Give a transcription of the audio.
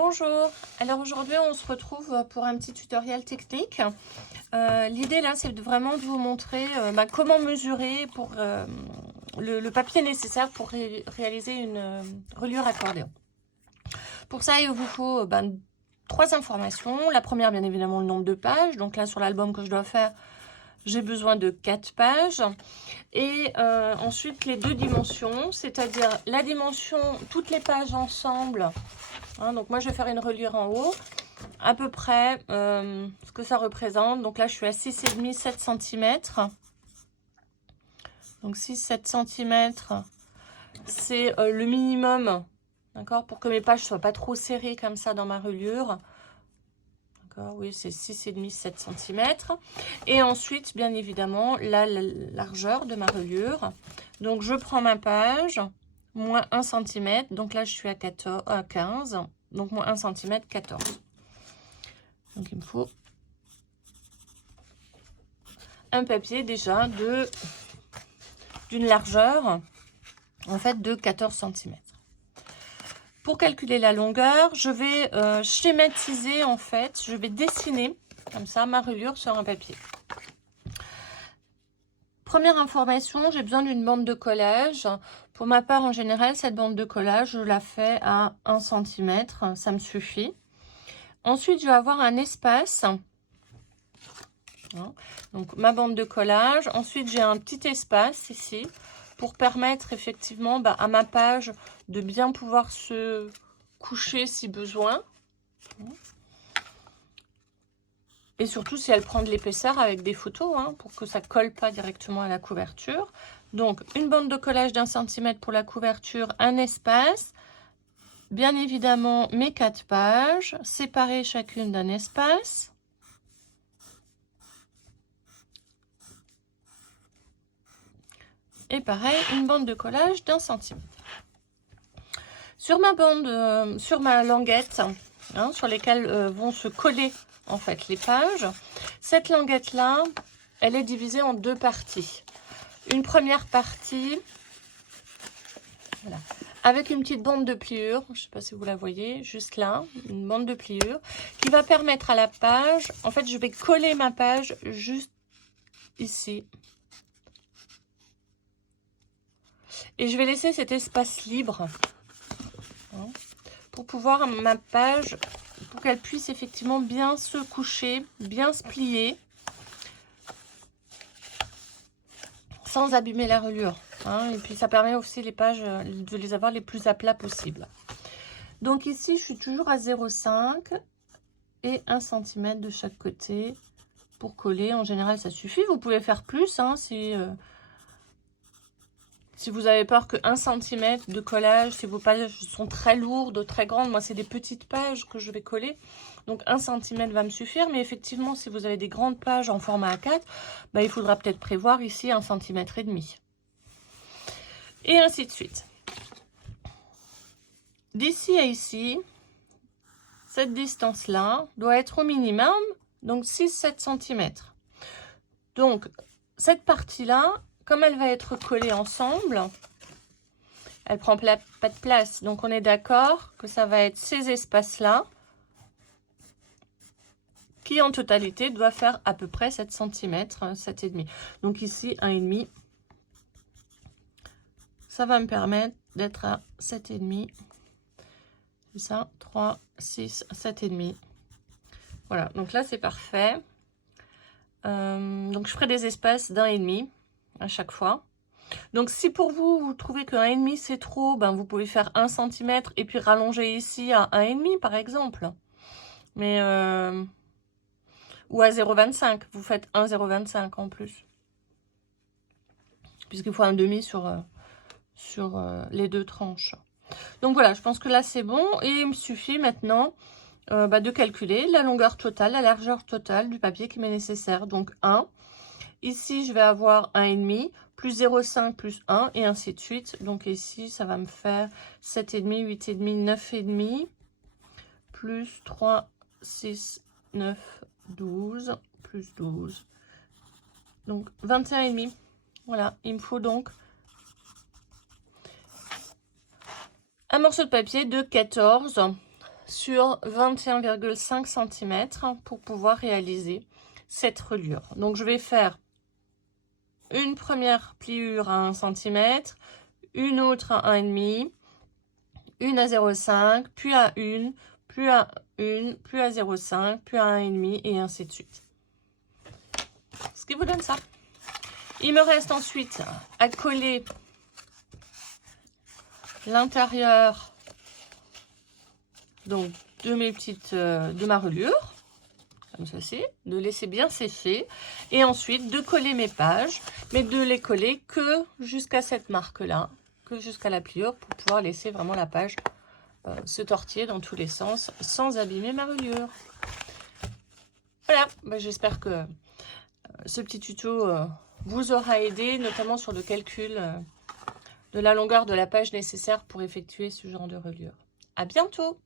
Bonjour, alors aujourd'hui on se retrouve pour un petit tutoriel technique. L'idée là c'est vraiment de vous montrer comment mesurer pour le papier nécessaire pour réaliser une reliure accordéon. Pour ça il vous faut trois informations. La première bien évidemment le nombre de pages, donc là sur l'album que je dois faire j'ai besoin de 4 pages. Et ensuite les deux dimensions, c'est-à-dire la dimension, toutes les pages ensemble. Donc moi je vais faire une reliure en haut, à peu près ce que ça représente. Donc là je suis à 6,5, 7 cm. Donc 6-7 cm, c'est le minimum, d'accord, pour que mes pages ne soient pas trop serrées comme ça dans ma reliure. D'accord, oui, c'est 6,5, 7 cm. Et ensuite, bien évidemment, la largeur de ma reliure. Donc je prends ma page, moins 1 cm. Donc là, je suis à 15. Donc moins 1 cm, 14. Donc il me faut un papier déjà d'une largeur en fait de 14 cm. Pour calculer la longueur, je vais schématiser en fait, je vais dessiner comme ça ma reliure sur un papier. Première information, j'ai besoin d'une bande de collage. Pour ma part, en général, cette bande de collage, je la fais à 1 cm, ça me suffit. Ensuite, je vais avoir un espace. Donc, ma bande de collage. Ensuite, j'ai un petit espace ici pour permettre effectivement à ma page de bien pouvoir se coucher si besoin. Et surtout si elle prend de l'épaisseur avec des photos, pour que ça ne colle pas directement à la couverture. Donc, une bande de collage d'1 cm pour la couverture, un espace. Bien évidemment, mes 4 pages, séparées chacune d'un espace. Et pareil, une bande de collage d'1 cm. Sur ma languette, sur lesquelles vont se coller en fait les pages, cette languette là, elle est divisée en deux parties. Une première partie, voilà, avec une petite bande de pliure, je ne sais pas si vous la voyez, juste là, une bande de pliure, qui va permettre à la page, en fait je vais coller ma page juste ici. Et je vais laisser cet espace libre pour pouvoir ma page, pour qu'elle puisse effectivement bien se coucher, bien se plier, sans abîmer la reliure. Et puis ça permet aussi les pages de les avoir les plus à plat possible. Donc ici, je suis toujours à 0,5 et 1 cm de chaque côté pour coller. En général, ça suffit. Vous pouvez faire plus si vous avez peur que 1 cm de collage, si vos pages sont très lourdes, très grandes. Moi, c'est des petites pages que je vais coller. Donc 1 cm va me suffire. Mais effectivement, si vous avez des grandes pages en format A4, il faudra peut-être prévoir ici 1,5 cm. Et ainsi de suite. D'ici à ici, cette distance-là doit être au minimum, donc 6-7 cm. Donc, cette partie-là, comme elle va être collée ensemble, elle prend pas de place. Donc, on est d'accord que ça va être ces espaces-là qui, en totalité, doivent faire à peu près 7 cm, 7,5. Donc, ici, 1,5. Ça va me permettre d'être à 7,5. C'est ça, 3, 6, 7,5. Voilà, donc là, c'est parfait. Donc, je ferai des espaces d'1,5 à chaque fois. Donc, si pour vous, vous trouvez que 1,5 c'est trop, vous pouvez faire 1 cm et puis rallonger ici à 1,5 par exemple. Mais, ou à 0,25, vous faites 1,025 en plus. Puisqu'il faut un demi sur les deux tranches. Donc voilà, je pense que là c'est bon. Et il me suffit maintenant de calculer la longueur totale, la largeur totale du papier qui m'est nécessaire. Donc 1. Ici, je vais avoir 1,5, plus 0,5, plus 1, et ainsi de suite. Donc ici, ça va me faire 7,5, 8,5, 9,5, plus 3, 6, 9, 12, plus 12. Donc 21,5. Voilà, il me faut donc un morceau de papier de 14 sur 21,5 cm pour pouvoir réaliser cette reliure. Donc je vais faire une première pliure à 1 cm, une autre à 1,5, une à 0,5, puis à 1, puis à 1, puis à 0,5, puis à 1,5 et ainsi de suite. Ce qui vous donne ça. Il me reste ensuite à coller l'intérieur donc de ma reliure, comme ceci, de laisser bien sécher et ensuite de coller mes pages, mais de les coller que jusqu'à cette marque là, que jusqu'à la pliure pour pouvoir laisser vraiment la page se tortiller dans tous les sens sans abîmer ma reliure. Voilà, j'espère que ce petit tuto vous aura aidé, notamment sur le calcul de la longueur de la page nécessaire pour effectuer ce genre de reliure. À bientôt!